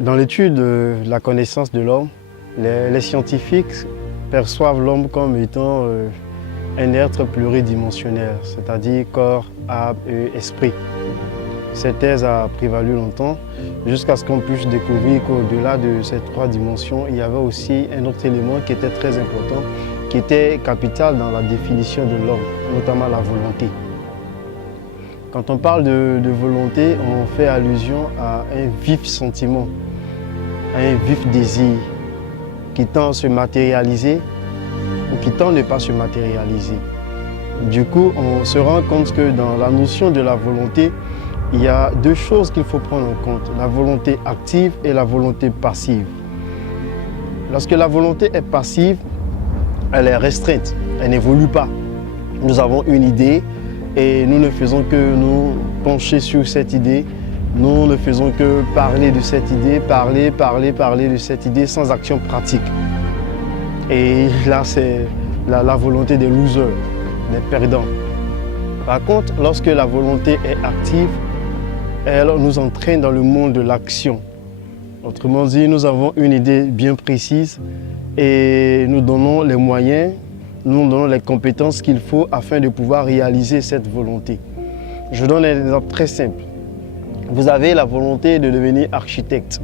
Dans l'étude de la connaissance de l'homme, les scientifiques perçoivent l'homme comme étant un être pluridimensionnel, c'est-à-dire corps, âme et esprit. Cette thèse a prévalu longtemps, jusqu'à ce qu'on puisse découvrir qu'au-delà de ces trois dimensions, il y avait aussi un autre élément qui était très important, qui était capital dans la définition de l'homme, notamment la volonté. Quand on parle de volonté, on fait allusion à un vif sentiment, à un vif désir qui tend à se matérialiser ou qui tend à ne pas se matérialiser. Du coup, on se rend compte que dans la notion de la volonté, il y a deux choses qu'il faut prendre en compte, la volonté active et la volonté passive. Lorsque la volonté est passive, elle est restreinte, elle n'évolue pas. Nous avons une idée et nous ne faisons que nous pencher sur cette idée. Nous ne faisons que parler de cette idée, parler de cette idée sans action pratique. Et là, c'est la volonté des losers, des perdants. Par contre, lorsque la volonté est active, elle nous entraîne dans le monde de l'action. Autrement dit, nous avons une idée bien précise et nous donnons les moyens, nous donnons les compétences qu'il faut afin de pouvoir réaliser cette volonté. Je donne un exemple très simple. Vous avez la volonté de devenir architecte.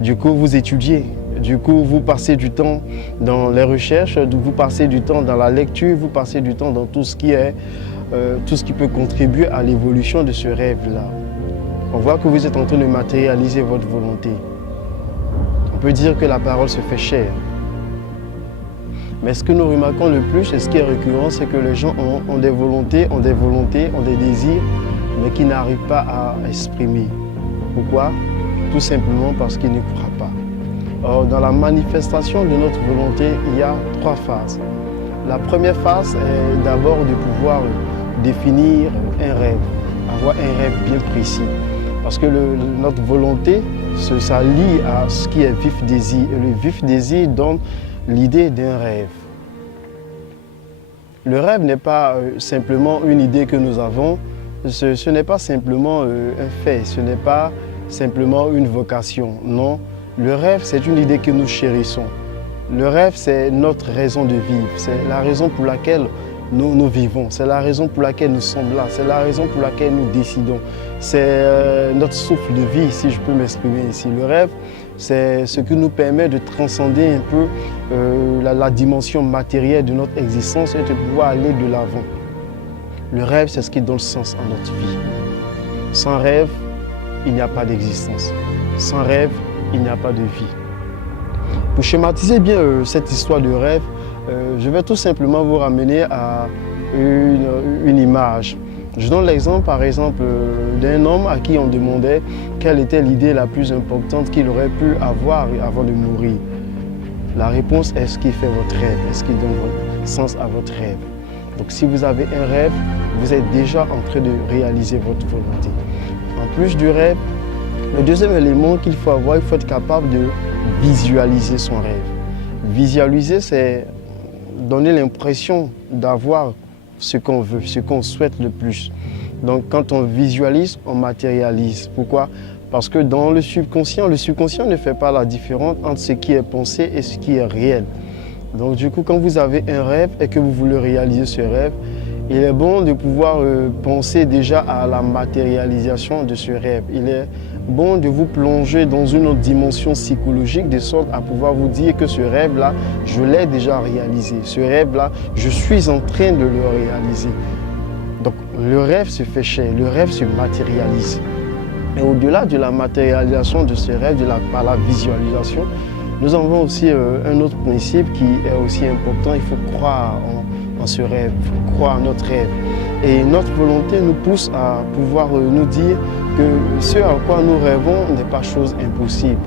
Du coup, vous étudiez. Du coup, vous passez du temps dans les recherches, vous passez du temps dans la lecture, vous passez du temps dans tout ce qui peut contribuer à l'évolution de ce rêve-là. On voit que vous êtes en train de matérialiser votre volonté. On peut dire que la parole se fait chère. Mais ce que nous remarquons le plus et ce qui est récurrent, c'est que les gens ont des volontés, ont des désirs, mais qui n'arrivent pas à exprimer. Pourquoi? Tout simplement parce qu'ils ne croient pas. Or, dans la manifestation de notre volonté, il y a trois phases. La première phase est d'abord de pouvoir définir un rêve, avoir un rêve bien précis. Parce que notre volonté, ça lie à ce qui est vif désir. Et le vif désir donne l'idée d'un rêve. Le rêve n'est pas simplement une idée que nous avons, ce n'est pas simplement un fait, ce n'est pas simplement une vocation. Non, le rêve, c'est une idée que nous chérissons. Le rêve, c'est notre raison de vivre, c'est la raison pour laquelle nous vivons, c'est la raison pour laquelle nous sommes là, c'est la raison pour laquelle nous décidons. C'est notre souffle de vie, si je peux m'exprimer ici. Le rêve, c'est ce qui nous permet de transcender un peu la dimension matérielle de notre existence et de pouvoir aller de l'avant. Le rêve, c'est ce qui donne sens à notre vie. Sans rêve, il n'y a pas d'existence. Sans rêve, il n'y a pas de vie. Pour schématiser bien cette histoire de rêve, je vais tout simplement vous ramener à une image. Je donne l'exemple, par exemple, d'un homme à qui on demandait quelle était l'idée la plus importante qu'il aurait pu avoir avant de mourir. La réponse est ce qui fait votre rêve, est ce qui donne sens à votre rêve. Donc si vous avez un rêve, vous êtes déjà en train de réaliser votre volonté. En plus du rêve, le deuxième élément qu'il faut avoir, il faut être capable de visualiser son rêve. Visualiser, c'est donner l'impression d'avoir ce qu'on veut, ce qu'on souhaite le plus. Donc quand on visualise, on matérialise. Pourquoi? Parce que dans le subconscient ne fait pas la différence entre ce qui est pensé et ce qui est réel. Donc du coup, quand vous avez un rêve et que vous voulez réaliser ce rêve, il est bon de pouvoir penser déjà à la matérialisation de ce rêve. Il est bon de vous plonger dans une autre dimension psychologique de sorte à pouvoir vous dire que ce rêve-là, je l'ai déjà réalisé. Ce rêve-là, je suis en train de le réaliser. Donc le rêve se fait chair, le rêve se matérialise. Et au-delà de la matérialisation de ce rêve, par la visualisation, nous avons aussi un autre principe qui est aussi important. Il faut croire en ce rêve, il faut croire en notre rêve. Et notre volonté nous pousse à pouvoir nous dire que ce à quoi nous rêvons n'est pas chose impossible.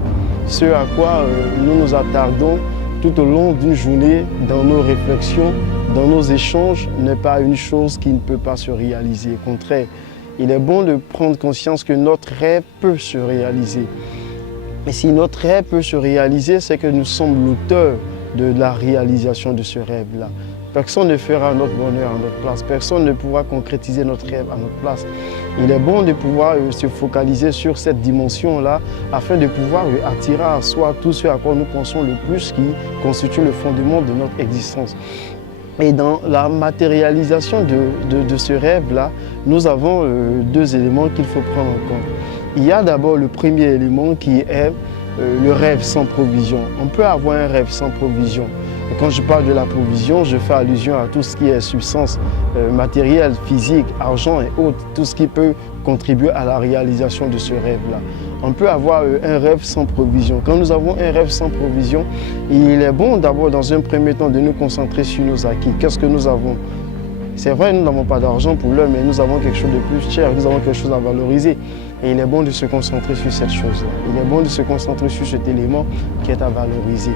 Ce à quoi nous nous attardons tout au long d'une journée, dans nos réflexions, dans nos échanges, n'est pas une chose qui ne peut pas se réaliser. Au contraire, il est bon de prendre conscience que notre rêve peut se réaliser. Et si notre rêve peut se réaliser, c'est que nous sommes l'auteur de la réalisation de ce rêve-là. Personne ne fera notre bonheur à notre place. Personne ne pourra concrétiser notre rêve à notre place. Il est bon de pouvoir se focaliser sur cette dimension-là afin de pouvoir attirer à soi tout ce à quoi nous pensons le plus qui constitue le fondement de notre existence. Et dans la matérialisation de ce rêve-là, nous avons deux éléments qu'il faut prendre en compte. Il y a d'abord le premier élément qui est le rêve sans provision. On peut avoir un rêve sans provision. Et quand je parle de la provision, je fais allusion à tout ce qui est substance matérielle, physique, argent et autres, tout ce qui peut contribuer à la réalisation de ce rêve-là. On peut avoir un rêve sans provision. Quand nous avons un rêve sans provision, il est bon d'abord dans un premier temps de nous concentrer sur nos acquis. Qu'est-ce que nous avons? C'est vrai, nous n'avons pas d'argent pour l'heure, mais nous avons quelque chose de plus cher, nous avons quelque chose à valoriser. Et il est bon de se concentrer sur cette chose-là. Il est bon de se concentrer sur cet élément qui est à valoriser.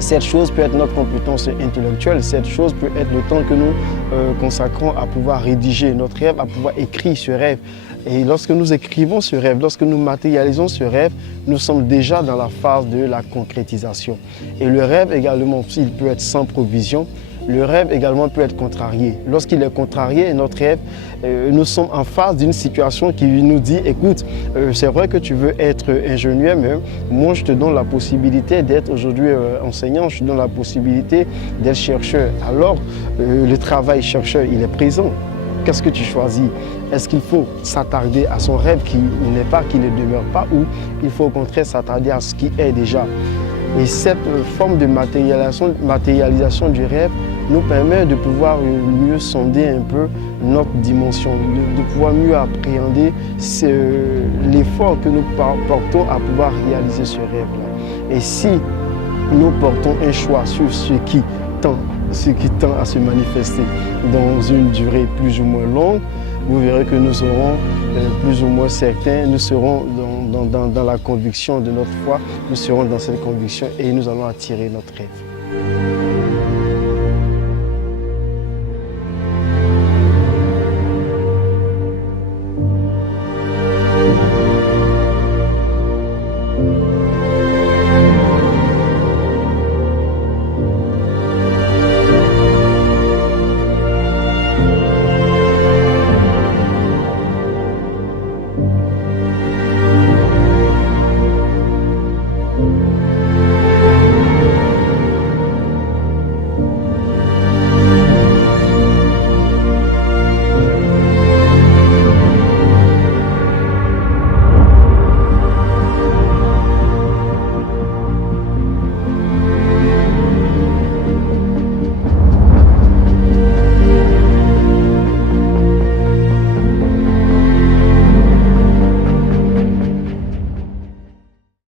Cette chose peut être notre compétence intellectuelle, cette chose peut être le temps que nous consacrons à pouvoir rédiger notre rêve, à pouvoir écrire ce rêve. Et lorsque nous écrivons ce rêve, lorsque nous matérialisons ce rêve, nous sommes déjà dans la phase de la concrétisation. Et le rêve également, il peut être sans provision. Le rêve également peut être contrarié. Lorsqu'il est contrarié, notre rêve, nous sommes en face d'une situation qui nous dit « Écoute, c'est vrai que tu veux être ingénieur, mais moi je te donne la possibilité d'être aujourd'hui enseignant, je te donne la possibilité d'être chercheur. » Alors, le travail chercheur, il est présent. Qu'est-ce que tu choisis? Est-ce qu'il faut s'attarder à son rêve qui n'est pas, qui ne demeure pas, ou il faut au contraire s'attarder à ce qui est déjà? Et cette forme de matérialisation du rêve nous permet de pouvoir mieux sonder un peu notre dimension, de pouvoir mieux appréhender l'effort que nous portons à pouvoir réaliser ce rêve-là. Et si nous portons un choix sur ce qui tend à se manifester dans une durée plus ou moins longue, vous verrez que nous serons plus ou moins certains, nous serons dans la conviction de notre foi, nous serons dans cette conviction et nous allons attirer notre rêve.